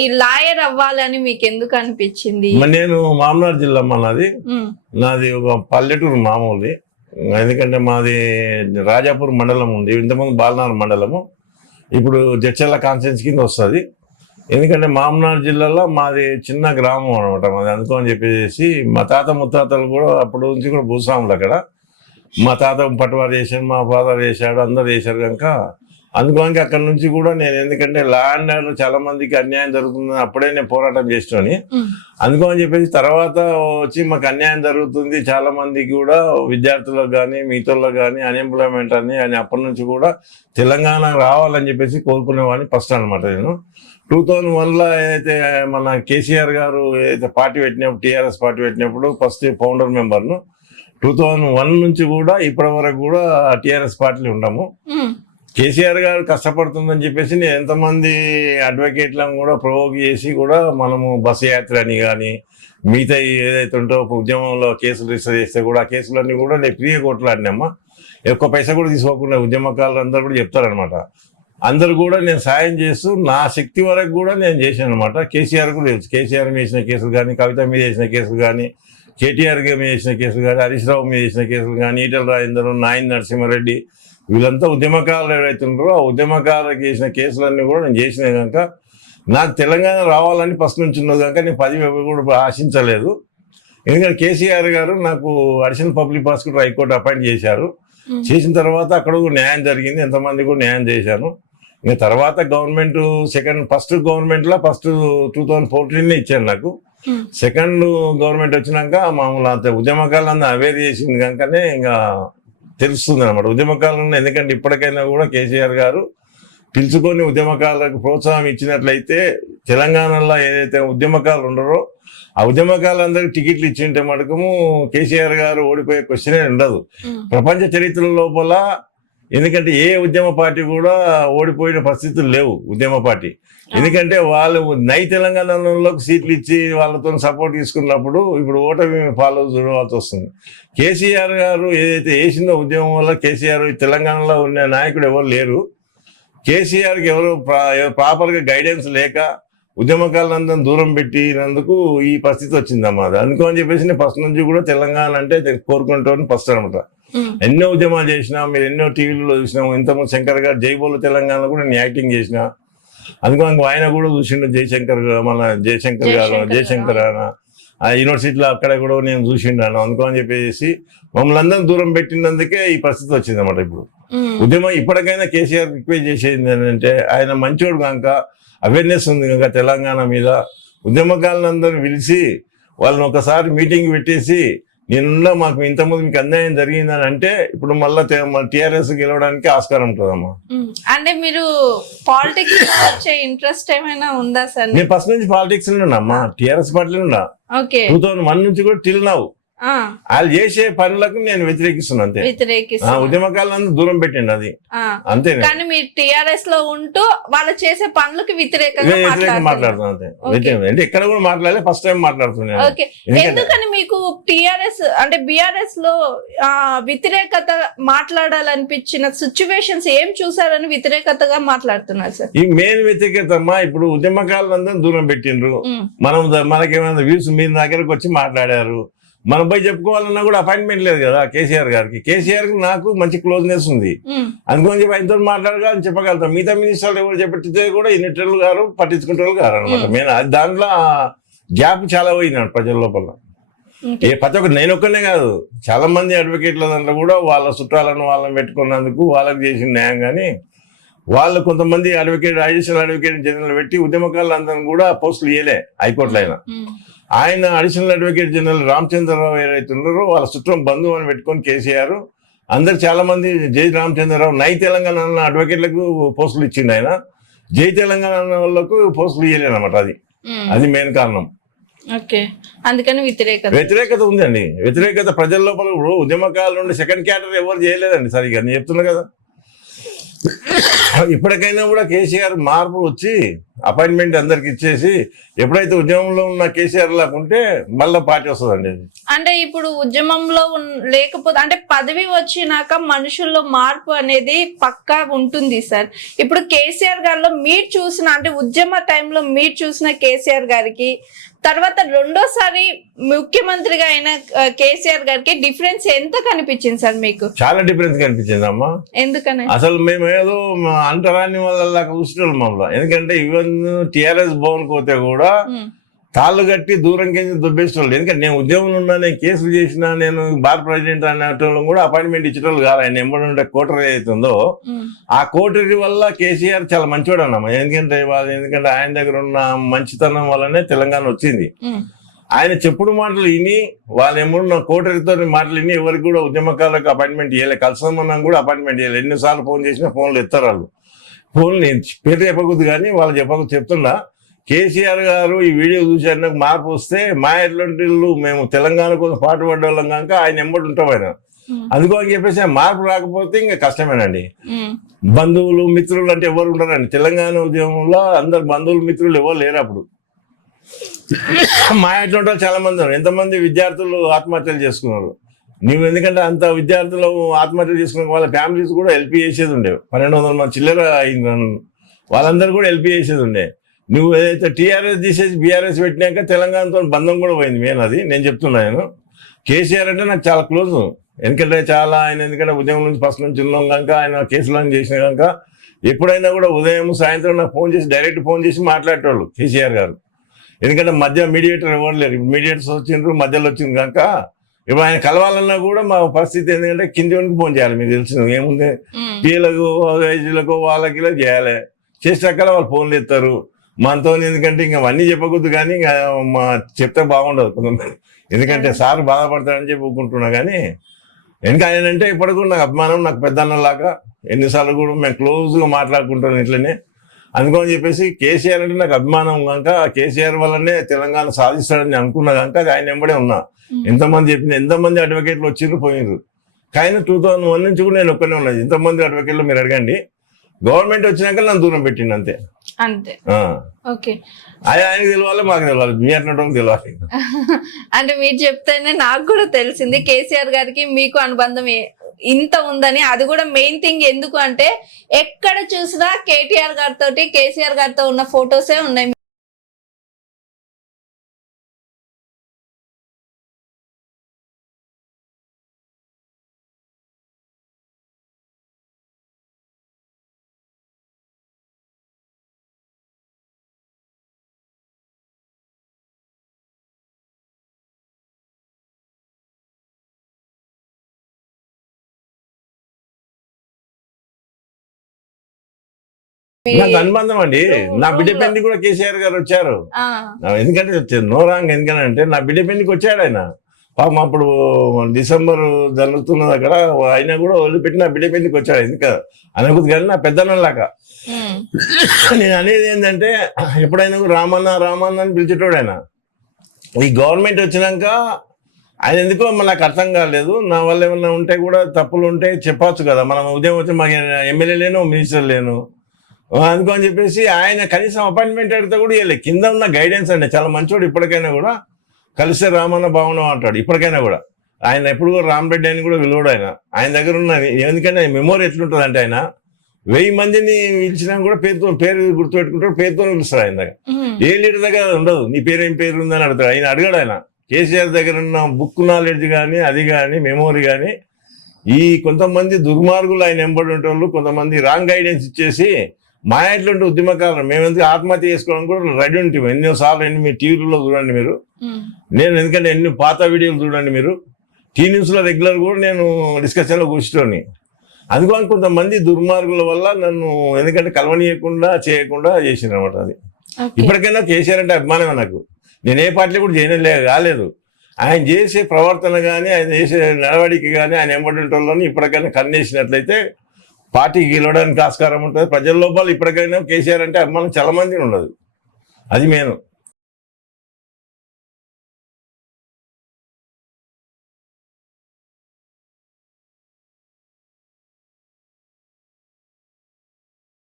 ఈ లాయర్ అవ్వాలని మీకు ఎందుకు అనిపించింది నేను మామనాడు జిల్లా అమ్మ నాది. ఒక పల్లెటూరు మామూలుది. ఎందుకంటే మాది రాజాపూర్ మండలం ఉంది. ఇంతకుముందు బాలనాడు మండలము. ఇప్పుడు జడ్చల్ల కాన్స్టెన్స్ కింద వస్తుంది. ఎందుకంటే మామనాడు జిల్లాలో మాది చిన్న గ్రామం అనమాట మాది అందుకని చెప్పేసి మా తాత ముత్తాతలు కూడా అప్పటి నుంచి కూడా భూస్వాములు అక్కడ. మా తాత పట్టువారు చేశాడు మా ఫాదర్ చేశాడు అందరు చేశారు కనుక అందుకని అక్కడ నుంచి కూడా నేను ఎందుకంటే లా అండ్ ఆర్డర్ చాలా మందికి అన్యాయం జరుగుతుందని అప్పుడే నేను పోరాటం చేసినాని. అందుకని చెప్పేసి తర్వాత వచ్చి మాకు అన్యాయం జరుగుతుంది. చాలా మందికి కూడా విద్యార్థులకు కానీ మిగతాలకు కానీ అన్ఎంప్లాయ్మెంట్ అని అని అప్పటి నుంచి కూడా తెలంగాణ రావాలని చెప్పేసి కోరుకునేవాడిని ఫస్ట్ అనమాట నేను. టూ థౌజండ్ వన్లో ఏదైతే మన కేసీఆర్ గారు ఏదైతే పార్టీ పెట్టినప్పుడు టీఆర్ఎస్ పార్టీ పెట్టినప్పుడు ఫస్ట్ ఫౌండర్ మెంబర్ను టూ థౌజండ్ వన్ నుంచి కూడా ఇప్పటి వరకు కూడా టీఆర్ఎస్ పార్టీలో ఉన్నాము ఉమ్, కేసీఆర్ గారు కష్టపడుతుందని చెప్పేసి నేను ఎంతమంది అడ్వకేట్లను కూడా ప్రొవోక్ చేసి కూడా మనము బస్సు యాత్ర అని కానీ మిగతా ఏదైతే ఉంటో ఉద్యమంలో కేసులు రిజిస్టర్ చేస్తే కూడా ఆ కేసులన్నీ కూడా నేను ప్రియ కొట్లాడినమ్మా. ఎక్కువ పైసా కూడా తీసుకోకుండా ఉద్యమకారులు అందరూ కూడా చెప్తారనమాట అందరు కూడా నేను సాయం చేస్తూ నా శక్తి వరకు కూడా నేను చేశాను అనమాట కేసీఆర్ కూడా తెలుసు. కేసీఆర్ మీద చేసిన కేసులు కానీ కవిత మీద చేసిన కేసులు కానీ కేటీఆర్ మీద చేసిన కేసులు కానీ హరీష్ రావు మీద చేసిన కేసులు కానీ ఈటల రాజేందర్ నాయన్ నరసింహారెడ్డి వీళ్ళంతా ఉద్యమకారులు ఎవరైతే ఉన్నారో ఆ ఉద్యమకారులకు చేసిన కేసులన్నీ కూడా నేను చేసిన కనుక నాకు తెలంగాణ రావాలని ఫస్ట్ నుంచి ఉన్నది కనుక నేను పది కూడా ఆశించలేదు. ఎందుకంటే కేసీఆర్ గారు నాకు additional public prosecutor high court appoint చేశారు. చేసిన తర్వాత అక్కడ కూడా న్యాయం జరిగింది. ఎంతమంది కూడా న్యాయం చేశాను. ఇంకా తర్వాత గవర్నమెంట్ సెకండ్ ఫస్ట్ గవర్నమెంట్లో ఫస్ట్ టూ థౌజండ్ ఫోర్టీన్లో ఇచ్చారు నాకు. సెకండ్ గవర్నమెంట్ వచ్చినాక మామూలు అంత ఉద్యమకాలంతా అవేర్ చేసింది కనుకనే ఇంకా తెలుస్తుంది అనమాట ఉద్యమకాలంలో ఎందుకంటే ఇప్పటికైనా కూడా కేసీఆర్ గారు పిలుచుకొని ఉద్యమకారులకు ప్రోత్సాహం ఇచ్చినట్లయితే తెలంగాణలో ఏదైతే ఉద్యమకారులు ఉండరో ఆ ఉద్యమకారులందరికీ టికెట్లు ఇచ్చింటే మటుకము కేసీఆర్ గారు ఓడిపోయే క్వశ్చనే ఉండదు. ప్రపంచ చరిత్ర లోపల ఎందుకంటే ఏ ఉద్యమ పార్టీ కూడా ఓడిపోయిన పరిస్థితులు లేవు ఉద్యమ పార్టీ. ఎందుకంటే వాళ్ళు నై తెలంగాణలోకి సీట్లు ఇచ్చి వాళ్ళతో సపోర్ట్ తీసుకున్నప్పుడు ఇప్పుడు ఓటమి ఫాలో చూడవలసి వస్తుంది. కేసీఆర్ గారు ఏదైతే వేసిందో ఉద్యమం వల్ల కేసీఆర్ ఈ తెలంగాణలో ఉన్న నాయకుడు ఎవరు లేరు. కేసీఆర్కి ఎవరు ప్రా- ప్రాపర్గా గైడెన్స్ లేక ఉద్యమకాలందరం దూరం పెట్టినందుకు ఈ పరిస్థితి వచ్చిందమ్మా అది అందుకని చెప్పేసి నేను ఫస్ట్ నుంచి కూడా తెలంగాణ అంటే కోరుకుంటాను ఫస్ట్ అనమాట. ఎన్నో ఉద్యమాలు చేసినా మీరు ఎన్నో టీవీలలో చూసినాము ఇంతకుముందు శంకర్ గారు జైబోలు తెలంగాణ కూడా నేను యాక్టింగ్ చేసిన. అందుకని ఆయన కూడా చూసిండు జయశంకర్ మన జయశంకర్ గారు జయశంకర్ ఆయన ఆ యూనివర్సిటీలో అక్కడ కూడా నేను చూసిండాను అందుకని చెప్పేసి మమ్మల్ని అందరం దూరం పెట్టినందుకే ఈ పరిస్థితి వచ్చింది అన్నమాట ఇప్పుడు. ఉమ్, ఉద్యమం ఇప్పటికైనా కేసీఆర్ రిక్వెస్ట్ చేసేది ఏంటంటే ఆయన మంచోడు కనుక అవేర్నెస్ ఉంది కనుక తెలంగాణ మీద ఉద్యమకారులందరిని పిలిచి వాళ్ళని ఒకసారి మీటింగ్ పెట్టేసి నిన్న మాకు ఇంతకుముందు మీకు అన్యాయం జరిగిందని అంటే ఇప్పుడు మళ్ళీ టీఆర్ఎస్ గెలవడానికి ఆస్కారం ఉంటుందమ్మా. అంటే మీరు పాలిటిక్స్లో వచ్చే ఇంట్రెస్ట్ ఏమైనా ఉందా సార్? నేను ఫస్ట్ నుంచి పాలిటిక్స్ ఉన్నామ్మా టీఆర్ఎస్ పార్టీలో ఉన్నా. ఓకే. టూ థౌసండ్ వన్ నుంచి కూడా టిల్ నావు ఆ, వాళ్ళు చేసే పనులకు నేను వ్యతిరేకిస్తున్నా అంతే. ఆ వ్యతిరేకిస్తా ఉద్యమకారులందరూ దూరం పెట్టండి అది. అంతే కానీ మీరు టిఆర్ఎస్లో ఉంటూ వాళ్ళు చేసే పనులకు వ్యతిరేకంగా వ్యతిరేకంగా మాట్లాడుతున్నారు. మాట్లాడుతున్నా అంతే. వ్యతిరేకం. అంటే ఎక్కడ కూడా మాట్లాడలే ఫస్ట్ టైం మాట్లాడుతున్నాను ఎందుకని మీకు టిఆర్ఎస్ అంటే బిఆర్ఎస్లో ఆ, వ్యతిరేకత మాట్లాడాలనిపించిన సిచ్యువేషన్స్ ఏం చూసారని వ్యతిరేకతగా మాట్లాడుతున్నారు సార్? ఈ మెయిన్ వ్యతిరేకత అమ్మా ఇప్పుడు ఉద్యమకారులందరూ దూరం పెట్టిండ్రు. మనం మనకేమైనా వ్యూస్ మీ దగ్గరకు వచ్చి మాట్లాడారు. మనం పోయి చెప్పుకోవాలన్నా కూడా అపాయింట్మెంట్ లేదు కదా కేసీఆర్ గారికి. కేసీఆర్కి నాకు మంచి క్లోజ్నెస్ ఉంది. అందుకని చెప్పి ఆయనతో మాట్లాడగా అని చెప్పగలుగుతాం. మిగతా మినిస్టర్లు ఎవరు చెప్పితే కూడా ఇన్నిటర్లు గారు పట్టించుకుంటే వాళ్ళు గారు అనమాట అది దాంట్లో గ్యాప్ చాలా పోయింది ప్రజల లోపల. ఏ ప్రతి ఒక్క నేను ఒక్కనే కాదు. చాలా మంది అడ్వకేట్ల దాంట్లో కూడా వాళ్ళ చుట్టాలను వాళ్ళని పెట్టుకున్నందుకు వాళ్ళకి చేసిన న్యాయం కానీ వాళ్ళు కొంతమంది అడ్వకేట్ అడిషనల్ అడ్వకేట్ జనరల్ పెట్టి ఉద్యమకారులందరం కూడా పోస్టులు ఇయ్యలే హైకోర్టులో ఉమ్, ఆయన అడిషనల్ అడ్వకేట్ జనరల్ రామచంద్రరావు ఏదైతే ఉన్నారో వాళ్ళ చుట్టం బంధువు అని పెట్టుకొని కేసీఆర్. అందరు చాలా మంది జై రామచంద్రరావు నై తెలంగాణ అడ్వకేట్లకు పోస్టులు ఇచ్చిండు ఆయన. జై తెలంగాణ వాళ్ళకు పోస్టులు ఇయ్యలేనమాట అది. ఉమ్, అది మెయిన్ కారణం. అందుకని వ్యతిరేకత. వ్యతిరేకత ఉందండి. వ్యతిరేకత ప్రజల లోపల ఇప్పుడు ఉద్యమకాల నుండి సెకండ్ క్యాటర్ ఎవరు చేయలేదండి సరిగా నేను చెప్తున్నా కదా. ఇప్పటికైనా కూడా కేసీఆర్ మార్పు వచ్చి అపాయింట్మెంట్ అందరికి ఇచ్చేసి ఎప్పుడైతే ఉద్యమంలో ఉన్న కేసీఆర్ లాగా ఉంటే మళ్ళీ పార్టీ వస్తుందండి. అంటే ఇప్పుడు ఉద్యమంలో లేకపోతే అంటే పదవి వచ్చినాక మనుషుల్లో మార్పు అనేది పక్కా ఉంటుంది సార్. ఇప్పుడు కేసీఆర్ గారిలో మీరు చూసిన అంటే ఉద్యమ టైంలో మీరు చూసిన కేసీఆర్ గారికి తర్వాత రెండోసారి ముఖ్యమంత్రిగా అయిన కేసీఆర్ గారికి డిఫరెన్స్ ఎంత కనిపించింది సార్ మీకు? చాలా డిఫరెన్స్ కనిపించింది అమ్మా. ఎందుకని? అసలు మేము ఏదో అంటరాని వాళ్ళ చూసిన మమ్మల్ని. ఎందుకంటే ఈవెన్ టిఆర్ఎస్ భవన్ పోతే కూడా తాళ్ళు కట్టి దూరం కింద దుబ్బేసేవాళ్ళు ఎందుకంటే నేను ఉద్యోగంలో ఉన్నా నేను కేసులు చేసినా నేను బార్ ప్రెసిడెంట్ అనేటోళ్ళం కూడా అపాయింట్మెంట్ ఇచ్చేటోళ్ళు కాదు. ఆయన ఎంబడి ఉండే కోటరీ ఉమ్, ఆ కోటరీ వల్ల కేసీఆర్ చాలా మంచివాడు అన్నమా ఎందుకంటే వాళ్ళు ఎందుకంటే ఆయన దగ్గర ఉన్న మంచితనం వల్లనే తెలంగాణ వచ్చింది. ఆయన చెప్పుడు మాటలు విని వాళ్ళు ఏమన్నా కోటరితో మాటలు విని ఎవరికి కూడా ఉద్యమకాలకు అపాయింట్మెంట్ ఇవ్వలే కలిసమన్నాం కూడా అపాయింట్మెంట్ ఇవ్వలేదు ఎన్నిసార్లు ఫోన్ చేసినా ఫోన్లు ఎత్తారు వాళ్ళు ఫోన్ నేను పేరు చెప్పకూడదు కానీ వాళ్ళు చెప్పకూడదు చెప్తున్నా. కేసీఆర్ గారు ఈ వీడియో చూసి నాకు మార్పు వస్తే మా ఎట్లాంటి వాళ్ళు మేము తెలంగాణ కోసం పాటు పడ్డవాళ్ళం కనుక ఆయన ఎంబడి ఉంటాం ఆయన అందుకో అని చెప్పేసి మార్పు రాకపోతే ఇంకా కష్టమేనండి. బంధువులు మిత్రులు అంటే ఎవరు ఉండరండి. తెలంగాణ ఉద్యమంలో అందరు బంధువులు మిత్రులు ఎవరు లేరు అప్పుడు. మా వాళ్ళు చాలా మంది ఉన్నారు. ఎంతమంది విద్యార్థులు ఆత్మహత్యలు చేసుకున్నారు? నువ్వు ఎందుకంటే అంత విద్యార్థులు ఆత్మహత్యలు చేసుకున్న వాళ్ళ ఫ్యామిలీస్ కూడా హెల్ప్ చేసేది ఉండే. పన్నెండు వందల మంది చిల్లర అయింది. వాళ్ళందరూ కూడా హెల్ప్ చేసేది ఉండే. నువ్వు ఏదైతే టీఆర్ఎస్ తీసేసి బీఆర్ఎస్ పెట్టినాక తెలంగాణతో బంధం కూడా పోయింది మెయిన్ అది. నేను చెప్తున్నాను కేసీఆర్ అంటే నాకు చాలా క్లోజ్ ఎందుకంటే చాలా ఆయన ఎందుకంటే ఉదయం నుంచి ఫస్ట్ నుంచి ఉన్నాం కనుక ఆయన కేసులను చేసిన కనుక ఎప్పుడైనా కూడా ఉదయం సాయంత్రం నాకు ఫోన్ చేసి డైరెక్ట్ ఫోన్ చేసి మాట్లాడేటోళ్ళు కేసీఆర్ గారు. ఎందుకంటే మధ్య మీడియేటర్ ఎవరు లేరు. మీడియేటర్స్ వచ్చిండ్రు మధ్యలో వచ్చింది కనుక ఇప్పుడు ఆయన కలవాలన్నా కూడా మా పరిస్థితి ఏంటంటే కింది వరకు ఫోన్ చేయాలి. మీకు తెలిసిన ఏముంది? వీళ్ళకు ఏజ్లకు వాళ్ళకి ఇలా చేయాలి. చేసాక వాళ్ళు ఫోన్లు ఎత్తారు మనతో ఎందుకంటే ఇంకా అవన్నీ చెప్పకూడదు కానీ ఇంకా మా చెప్తే బాగుండదు కొంతమంది. ఎందుకంటే సార్ బాధపడతారని చెప్పి ఊరుకుంటున్నా కానీ ఇంకా ఆయన అంటే ఇప్పటికూ నాకు అభిమానం నాకు పెద్దన్నలాగా ఎన్నిసార్లు కూడా మేము క్లోజ్గా మాట్లాడుకుంటాం ఇట్లనే. అందుకని చెప్పేసి కేసీఆర్ అంటే నాకు అభిమానం కనుక కేసీఆర్ వల్లనే తెలంగాణ సాధిస్తాడని అనుకున్నా కనుక అది ఆయన వెంబడే ఉన్నా. ఎంతమంది చెప్పిన ఎంతమంది అడ్వకేట్లు వచ్చిర్రు పోయిర్రు. కానీ టూ థౌజండ్ వన్ నుంచి కూడా నేను ఒక్కనే ఉన్నది ఎంతమంది అడ్వకేట్లు మీరు అడగండి. గవర్నమెంట్ వచ్చినాక నన్ను దూరం పెట్టింది అంతే. అంతే. ఓకే. అది ఆయనకి తెలియాలి మాకు తెలియాలి తెలియాలి అంటే మీరు చెప్తేనే నాకు కూడా తెలిసింది కేసీఆర్ గారికి మీకు అనుబంధం ఇంత ఉందని. అది కూడా మెయిన్ థింగ్ ఎందుకు అంటే ఎక్కడ చూసినా కేటీఆర్ గారితో కేసీఆర్ గారితో ఉన్న ఫొటోసే ఉన్నాయి. నాకు అనుబంధం అండి. నా బిడ్డ పెళ్ళి కూడా కేసీఆర్ గారు వచ్చారు. ఎందుకంటే నో రాంగ్ ఎందుకంటే నా బిడ్డ పెళ్ళికి వచ్చాడు ఆయన. పాపం అప్పుడు డిసెంబర్ జరుగుతున్నది అక్కడ ఆయన కూడా వదిలిపెట్టి నా బిడ్డ పెళ్ళికి వచ్చాడు ఎందుకు? అనుకుంది కానీ నా పెద్దన్నలాగా ఉమ్, నేను అనేది ఏంటంటే ఎప్పుడైనా కూడా రామన్న రామన్న అని పిలిచేటోడు ఆయన. ఈ గవర్నమెంట్ వచ్చినాక ఆయన ఎందుకో నాకు అర్థం కాలేదు. నా వల్ల ఏమన్నా ఉంటే కూడా తప్పులు ఉంటే చెప్పొచ్చు కదా. మనం ఉదయం వచ్చి మాకు ఎమ్మెల్యే లేను మినిస్టర్ లేను. అందుకని చెప్పేసి ఆయన కనీసం అపాయింట్మెంట్ అడిగితే కూడా ఇవ్వలేదు కింద ఉన్న గైడెన్స్ అండి. చాలా మంచోడు ఇప్పటికైనా కూడా. కలిస్తే రామన్న బాగున్నాం అంటాడు ఇప్పటికైనా కూడా. ఆయన ఎప్పుడు కూడా రామరెడ్డి అని కూడా విలువడు ఆయన. ఆయన దగ్గర ఉన్న ఎందుకంటే మెమోరీ ఎట్లుంటుంది అంటే ఆయన వెయ్యి మందిని పిలిచినా కూడా పేరుతో పేరు గుర్తుపెట్టుకుంటాడు పేరుతో పిలుస్తాడు ఆయన దగ్గర. ఏ లీడర్ దగ్గర ఉండదు. నీ పేరు ఏం పేరు ఉందని అడుగుతాడు. ఆయన అడగాడు ఆయన. కేసీఆర్ దగ్గర ఉన్న బుక్ నాలెడ్జ్ కానీ అది కానీ మెమోరీ కానీ ఈ కొంతమంది దుర్మార్గులు ఆయన ఎంబడి ఉంటోళ్ళు కొంతమంది రాంగ్ గైడెన్స్ ఇచ్చేసి మా ఎట్లుంటే ఉద్యమకాలం మేమెందుకు ఆత్మహత్య చేసుకోవడం కూడా రెడీ ఉంటాం ఎన్నో సార్లు ఎన్ని మీ టీవీలో చూడండి మీరు. నేను ఎందుకంటే ఎన్ని పాత వీడియోలు చూడండి మీరు. టీ న్యూస్లో రెగ్యులర్ కూడా నేను డిస్కషన్లో కూర్చోని అందుకని కొంతమంది దుర్మార్గుల వల్ల నన్ను ఎందుకంటే కలవనీయకుండా చేయకుండా చేసిన అనమాట అది. ఇప్పటికైనా కేసీఆర్ అంటే అభిమానమే నాకు. నేను ఏ పార్టీలో కూడా చేయలే కాలేదు. ఆయన చేసే ప్రవర్తన కానీ ఆయన చేసే నడవడికి కానీ ఆయన ఎంబడింటోళ్ళని ఇప్పటికైనా కన్నేసినట్లయితే పార్టీ గెలవడానికి ఆస్కారం ఉంటుంది. ప్రజల లోపల ఇప్పటికైనా కేసీఆర్ అంటే అభిమానం చాలా మంది ఉండదు అది మెయిన్